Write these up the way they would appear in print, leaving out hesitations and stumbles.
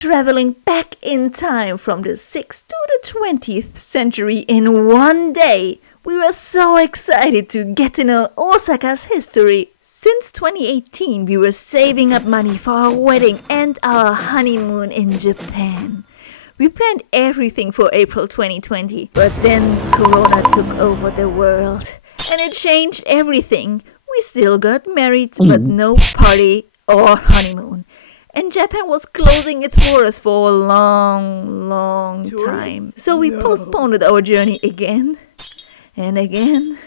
Traveling back in time from the 6th to the 20th century in one day. We were so excited to get to know Osaka's history. Since 2018, we were saving up money for our wedding and our honeymoon in Japan. We planned everything for April 2020, but then Corona took over the world and it changed everything. We still got married, but no party or honeymoon. And Japan was closing its borders for a long time. So we postponed our journey again and again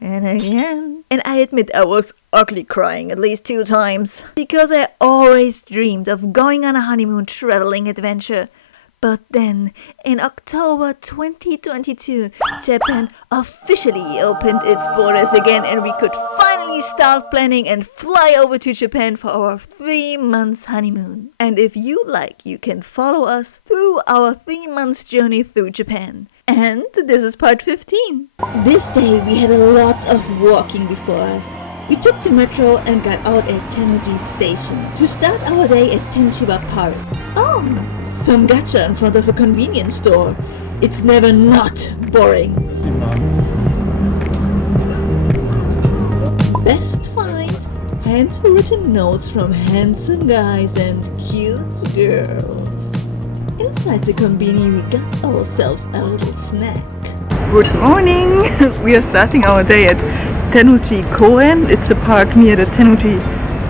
and again. And I admit I was ugly crying at least 2 times. Because I always dreamed of going on a honeymoon traveling adventure. But then, in October 2022, Japan officially opened its borders again and we could finally start planning and fly over to Japan for our 3 months honeymoon. And if you like, you can follow us through our 3 months journey through Japan. And this is part 15. This day we had a lot of walking before us. We took the metro and got out at Tennoji Station to start our day at Tenshiba Park. Oh, some gacha in front of a convenience store. It's never not boring. Best find, handwritten notes from handsome guys and cute girls. Inside the convenience we got ourselves a little snack. Good morning! We are starting our day at Tennoji Koen. It's the park near the Tennoji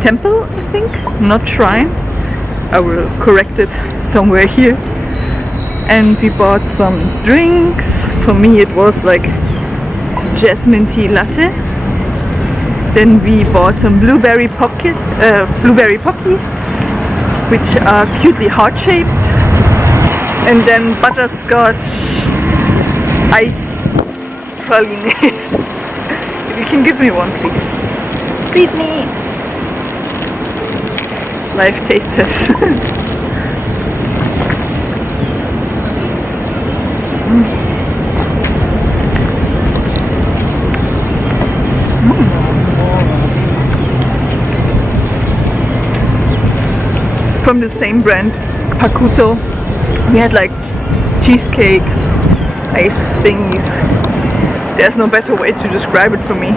Temple, I think, not shrine. I will correct it somewhere here. And we bought some drinks. For me it was like jasmine tea latte. Then we bought some blueberry pocky, which are cutely heart-shaped. And then butterscotch ice pralines. If you can give me one, please. Feed me! Live taste test. From the same brand, Pakuto. We had like cheesecake, ice thingies. There's no better way to describe it for me.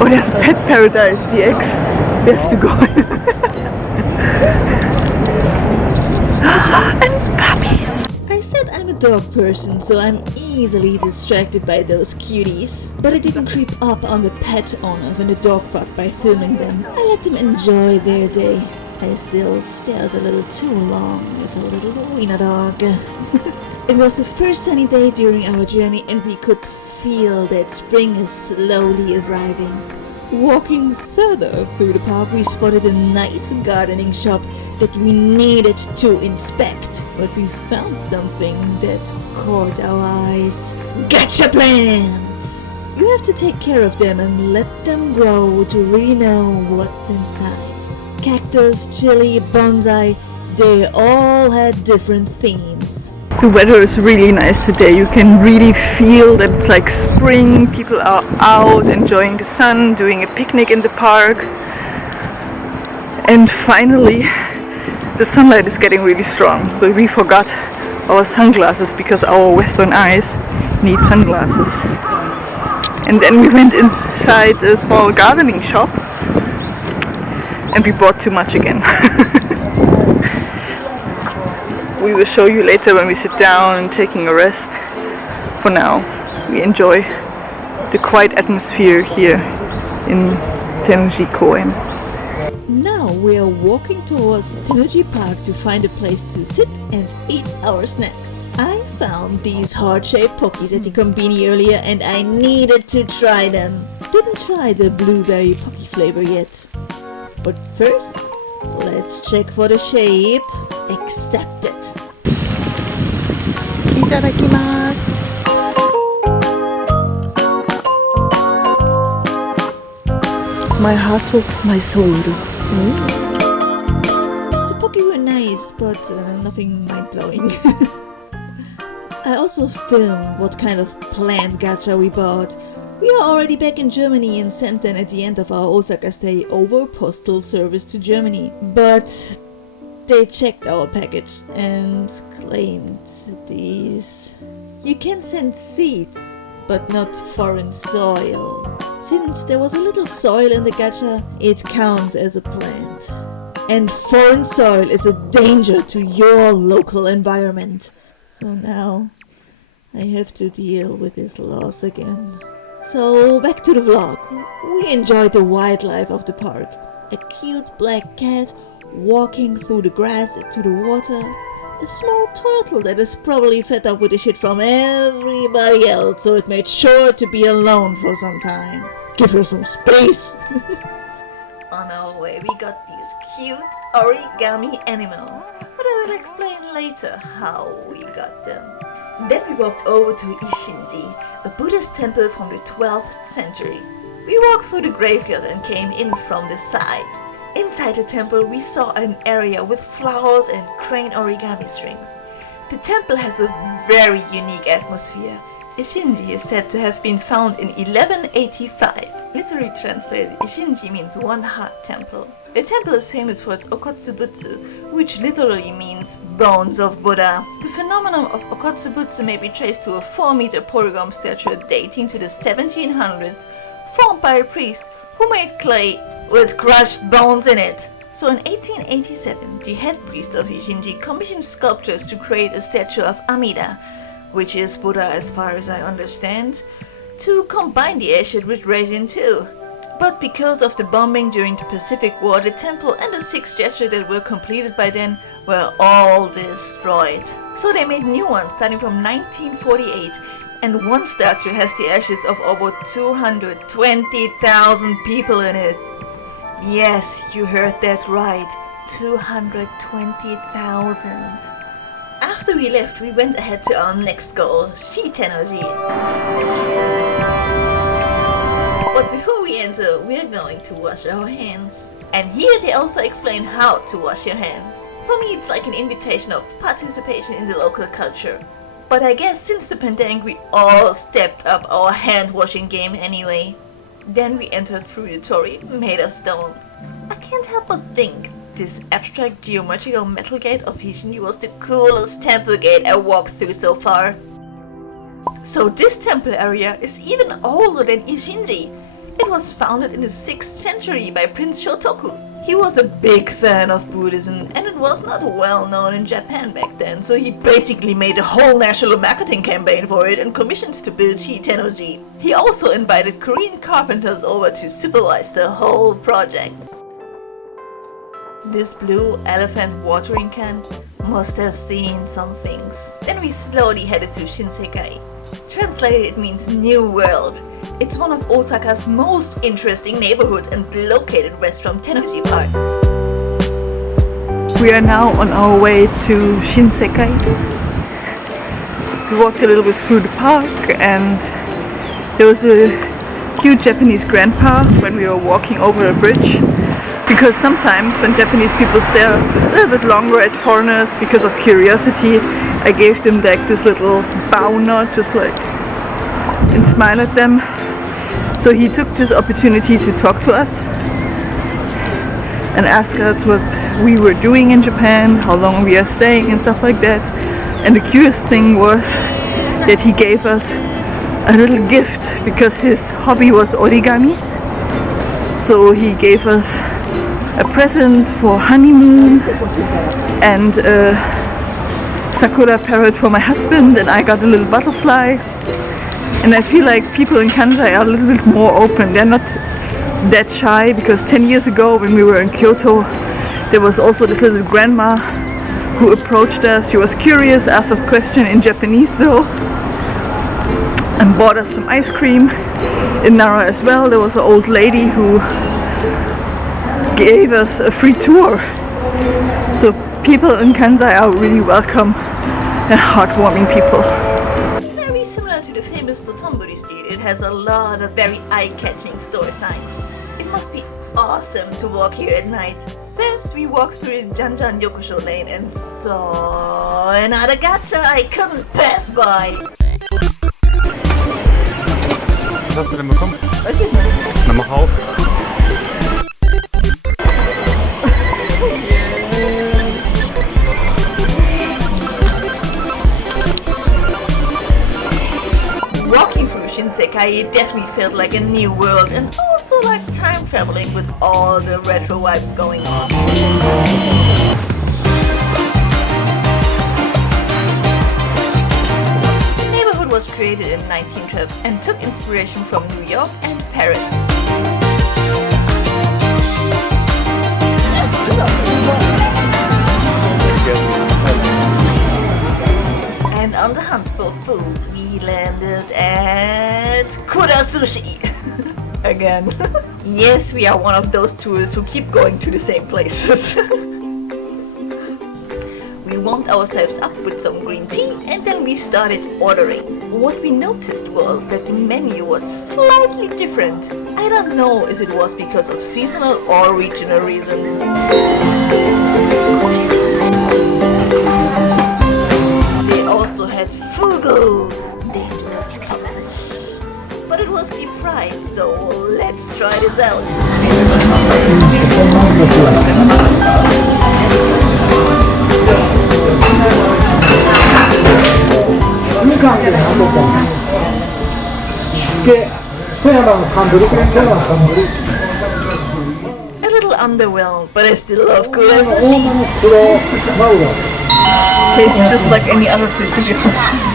Oh, there's Pet Paradise DX. We have to go. And puppies. I said I'm a dog person, so I'm easily distracted by those cuties. But I didn't creep up on the pet owners in the dog park by filming them. I let them enjoy their day. I still stared a little too long at a little wiener dog. It was the first sunny day during our journey and we could feel that spring is slowly arriving. Walking further through the park, we spotted a nice gardening shop that we needed to inspect. But we found something that caught our eyes. Gacha plants! You have to take care of them and let them grow to really know what's inside. Cactus, chili, bonsai, they all had different themes. The weather is really nice today. You can really feel that it's like spring. People are out enjoying the sun, doing a picnic in the park. And finally, the sunlight is getting really strong. But we forgot our sunglasses because our Western eyes need sunglasses. And then we went inside a small gardening shop. And we bought too much again. We will show you later when we sit down and taking a rest. For now, we enjoy the quiet atmosphere here in Tennoji Koen. Now we are walking towards Tennoji Park to find a place to sit and eat our snacks. I found these heart-shaped pockies at the convenience earlier and I needed to try them. Didn't try the blueberry pocky flavor yet. But first, let's check for the shape. Accept it. Itadakimasu. My heart of my soul. The pocky were nice, but nothing mind-blowing. I also filmed what kind of plant gacha we bought. We are already back in Germany and sent them at the end of our Osaka stay over postal service to Germany. But They checked our package and claimed these. You can send seeds, but not foreign soil. Since there was a little soil in the gacha, it counts as a plant. And foreign soil is a danger to your local environment. So now I have to deal with this loss again. So back to the vlog. We enjoyed the wildlife of the park. A cute black cat walking through the grass to the water. A small turtle that is probably fed up with the shit from everybody else, so it made sure to be alone for some time. Give her some space! On our way we got these cute origami animals, but I will explain later how we got them. Then we walked over to Isshinji, a Buddhist temple from the 12th century. We walked through the graveyard and came in from the side. Inside the temple we saw an area with flowers and crane origami strings. The temple has a very unique atmosphere. Isshinji is said to have been found in 1185. Literally translated, Isshinji means one-heart temple. The temple is famous for its Okotsubutsu, which literally means bones of Buddha. The phenomenon of Okotsubutsu may be traced to a 4-meter polygon statue dating to the 1700s, formed by a priest who made clay with crushed bones in it. So in 1887, the head priest of Isshinji commissioned sculptors to create a statue of Amida, which is Buddha as far as I understand, to combine the acid with resin too. But because of the bombing during the Pacific War, the temple and the 6 statues that were completed by then were all destroyed. So they made new ones starting from 1948, and one statue has the ashes of over 220,000 people in it. Yes, you heard that right, 220,000. After we left, we went ahead to our next goal, Shitennoji. But before we enter, we're going to wash our hands. And here they also explain how to wash your hands. For me, it's like an invitation of participation in the local culture. But I guess since the pandemic, we all stepped up our hand washing game anyway. Then we entered through the torii made of stone. I can't help but think this abstract geometrical metal gate of Isshinji was the coolest temple gate I walked through so far. So this temple area is even older than Isshinji. It was founded in the 6th century by Prince Shotoku. He was a big fan of Buddhism and it was not well known in Japan back then, so he basically made a whole national marketing campaign for it and commissions to build Shitennoji. He also invited Korean carpenters over to supervise the whole project. This blue elephant watering can must have seen some things. Then we slowly headed to Shinsekai. Translated, it means New World. It's one of Osaka's most interesting neighborhoods and located west from Tennoji Park. We are now on our way to Shinsekai. We walked a little bit through the park and there was a cute Japanese grandpa when we were walking over a bridge. Because sometimes when Japanese people stare a little bit longer at foreigners because of curiosity, I gave them like this little bow nod, just like, and smile at them. So he took this opportunity to talk to us and ask us what we were doing in Japan, how long we are staying and stuff like that. And the curious thing was that he gave us a little gift because his hobby was origami. So he gave us a present for honeymoon and a sakura parrot for my husband, and I got a little butterfly. And I feel like people in Kansai are a little bit more open. They're not that shy, because 10 years ago when we were in Kyoto, there was also this little grandma who approached us. She was curious, asked us questions in Japanese though, and bought us some ice cream. In Nara as well, there was an old lady who gave us a free tour. So people in Kansai are really welcome and heartwarming people. Very similar to the famous Dotonbori Street, it has a lot of very eye-catching store signs. It must be awesome to walk here at night. First we walked through the Janjan Yokocho lane and saw another gacha I couldn't pass by. Was hast du denn bekommen? Weiß ich nicht. Na, mach auf. Shinsekai, it definitely felt like a new world and also like time traveling with all the retro vibes going on. The neighborhood was created in 1912 and took inspiration from New York and Paris. And on the hunt for food, we landed at Kura Sushi. Again. Yes, we are one of those tourists who keep going to the same places. We warmed ourselves up with some green tea and then we started ordering. What we noticed was that the menu was slightly different. I don't know if it was because of seasonal or regional reasons. They also had Fugu, dangerous pufferfish. But it was deep fried, so let's try this out. A little underwhelmed, but I still love Kura Sushi. Tastes just like any other fish, to be honest.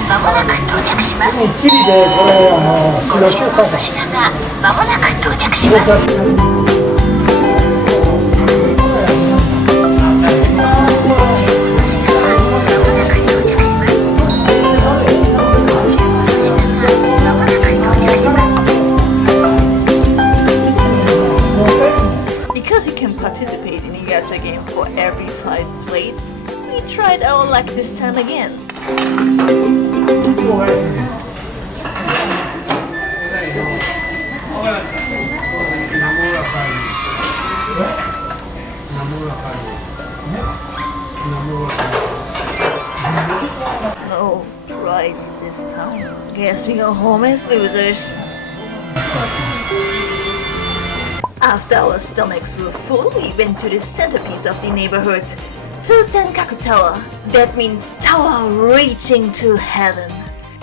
Because you can participate in a Gacha game for every 5 plates, we tried our luck this time again. No prize this time. Guess we go home as losers. After our stomachs were full, we went to the centerpiece of the neighborhood, Tsutenkaku Tower. That means tower reaching to heaven.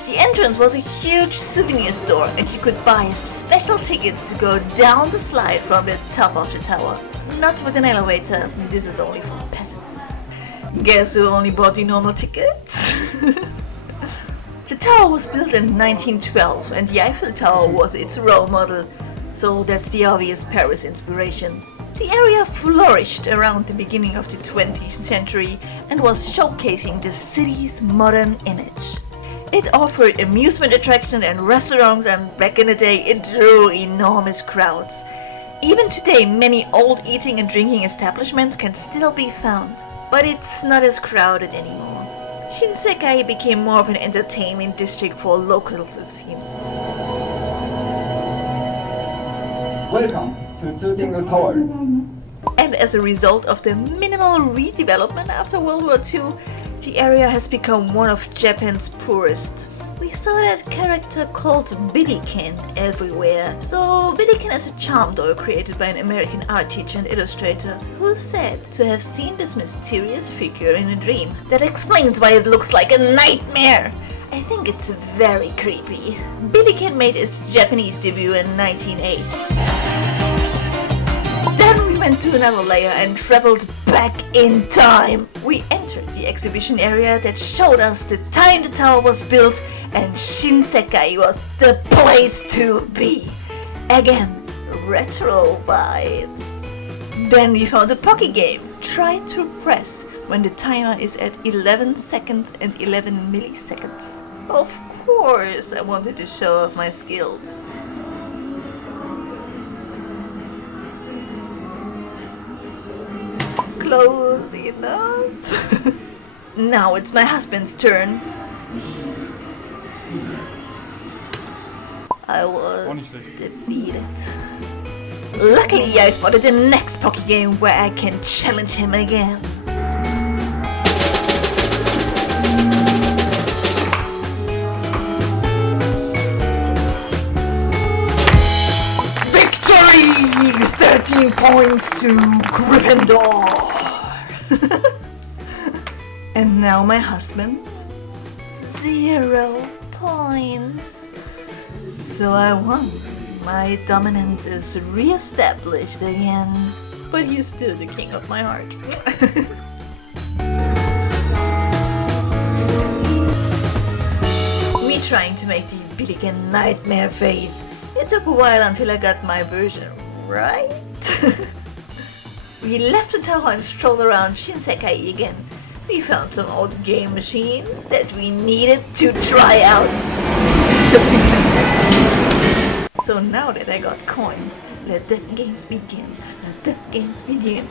The entrance was a huge souvenir store and you could buy special tickets to go down the slide from the top of the tower. Not with an elevator, this is only for peasants. Guess who only bought the normal tickets? The tower was built in 1912 and the Eiffel Tower was its role model. So that's the obvious Paris inspiration. The area flourished around the beginning of the 20th century and was showcasing the city's modern image. It offered amusement attractions and restaurants, and back in the day it drew enormous crowds. Even today many old eating and drinking establishments can still be found, but it's not as crowded anymore. Shinsekai became more of an entertainment district for locals, it seems. Welcome to Tsutenkaku Tower. And as a result of the minimal redevelopment after World War II, the area has become one of Japan's poorest. We saw that character called Bidiken everywhere. So Bidiken is a charm doll created by an American art teacher and illustrator who is said to have seen this mysterious figure in a dream. That explains why it looks like a nightmare. I think it's very creepy. Bidiken made its Japanese debut in 1908. Then we went to another layer and traveled back in time. We entered the exhibition area that showed us the time the tower was built, and Shinsekai was the place to be. Again, retro vibes. Then we found a Pocky game. Try to press when the timer is at 11 seconds and 11 milliseconds. Of course, I wanted to show off my skills. Close enough. Now it's my husband's turn. I was defeated. Luckily, I spotted the next Pocky game where I can challenge him again. Victory! 13 points to Gryffindor. And now my husband, 0 points. So I won. My dominance is re-established again. But he's still the king of my heart. Me trying to make the Billiken nightmare face. It took a while until I got my version right. We left the tower and strolled around Shinsekai again. We found some old game machines that we needed to try out. So now that I got coins, let the games begin. Let the games begin.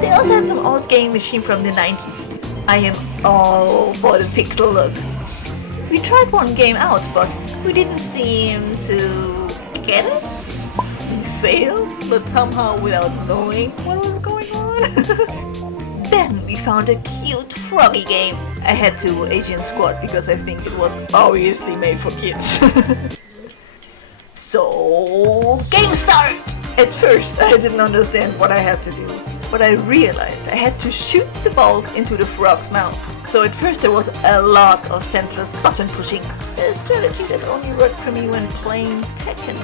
They also had some old game machine from the 90s. I am all for the pixel look. We tried one game out, but we didn't seem to get it. We failed, but somehow without knowing what was going on. Then we found a cute froggy game. I had to Asian squad because I think it was obviously made for kids. So, game start! At first I didn't understand what I had to do, but I realized I had to shoot the ball into the frog's mouth. So at first there was a lot of senseless button pushing, a strategy that only worked for me when playing Tekken.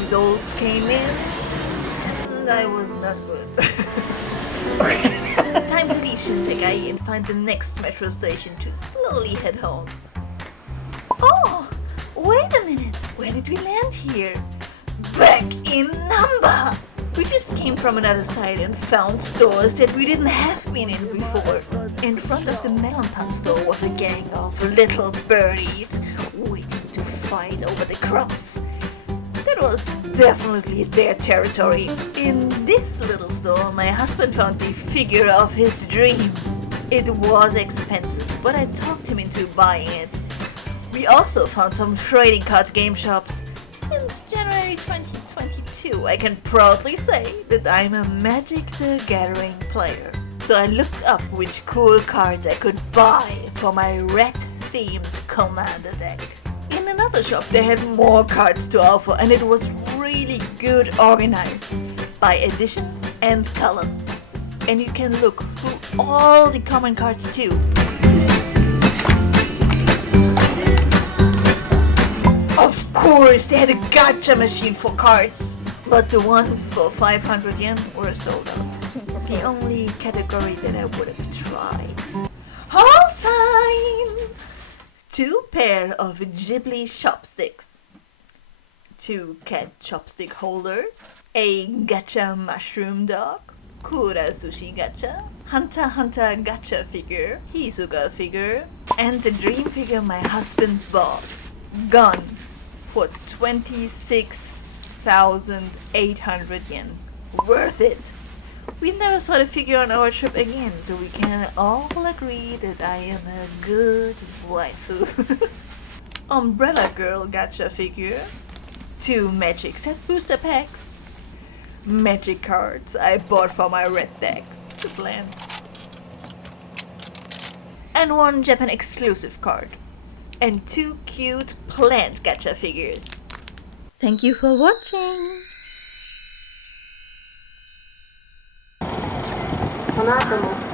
Results came in, and I was not good. Time to leave Shinsekai and find the next metro station to slowly head home. Oh, wait a minute, where did we land here? Back in Namba! We just came from another side and found stores that we didn't have been in before. In front of the melon pan store was a gang of little birdies waiting to fight over the crumbs. That was definitely their territory. In this little store, my husband found the figure of his dreams. It was expensive, but I talked him into buying it. We also found some trading card game shops. Since January 2022, I can proudly say that I'm a Magic the Gathering player. So I looked up which cool cards I could buy for my red-themed commander deck. In another shop they had more cards to offer, and it was really good organized by edition and colors. And you can look through all the common cards too. Of course they had a gacha machine for cards, but the ones for 500 yen were sold out. The only category that I would have tried. Hold time! 2 pair of Ghibli chopsticks. 2 cat chopstick holders, a gacha mushroom dog, Kura sushi gacha, Hunter x Hunter gacha figure, Hisoka figure, and the dream figure my husband bought, gone for 26,800 yen. Worth it! We never saw the figure on our trip again, so we can all agree that I am a good waifu. Umbrella Girl gacha figure, 2 magic set booster packs, magic cards I bought for my red decks, just lands, and 1 Japan exclusive card, and 2 cute plant gacha figures. Thank you for watching! この後も